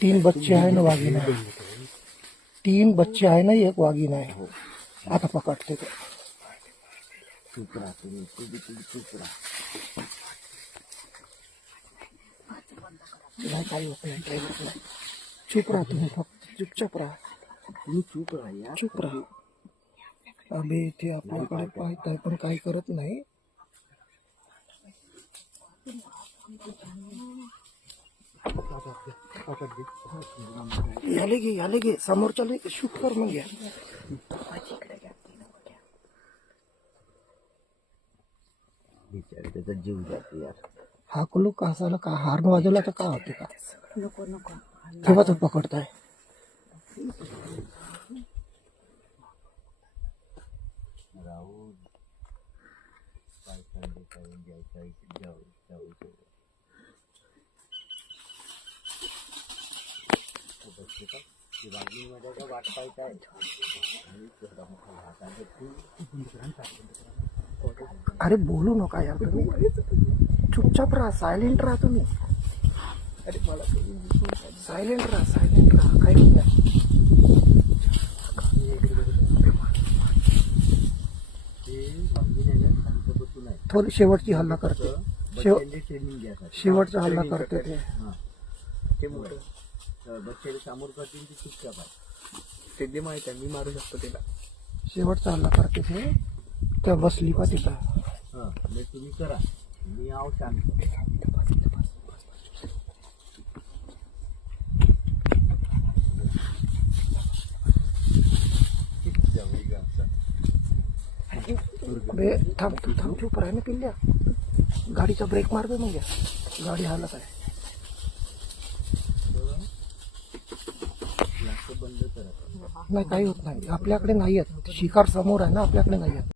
तीन बच्चे आहे ना वाघीण आहे. 3 बच्चे आहे ना, एक वाघीण आहे. आता पकडते ते. नाही, काही होत नाही, काही होत नाही. चुप राहा तुम्ही, फक्त चुपचाप राहा. चुप राहा. अबे इथे आपल्याकडे पाहत आहे पण काही करत नाही. याले घे समोरच्या शूट कर मग. त्याचा जीव जातो यार. हा कुलू कासाला का हार्न वाजवला तर काय होते का? तेव्हा तो पकडताय. राहुल वाट पाहताय. अरे बोलू नका यार तुम्ही. चुपचाप राहा, सायलेंट राहा तुम्ही. अरे मला सायलेंट राहा काही होत नाही. थोडी शेवटची हल्ला करते. शेवटचा हल्ला करते ते. बच्चे समोर करतील ती चुपचाप आहे. ते माहित आहे, मी मारू शकतो तिला. शेवटचा हल्ला करते ते. त्या बसली पा तिला. तुम्ही करा, मी आहो शांत. अबे थांब चुप राहा ना पिल्ल्या. गाडीचा ब्रेक मार दे मग. गाडी हालत आहे. बंद करा. नाही काही होत नाही. आपल्याकडे नाही आहेत शिकार समोर आहे ना, आपल्याकडे नाही आहेत.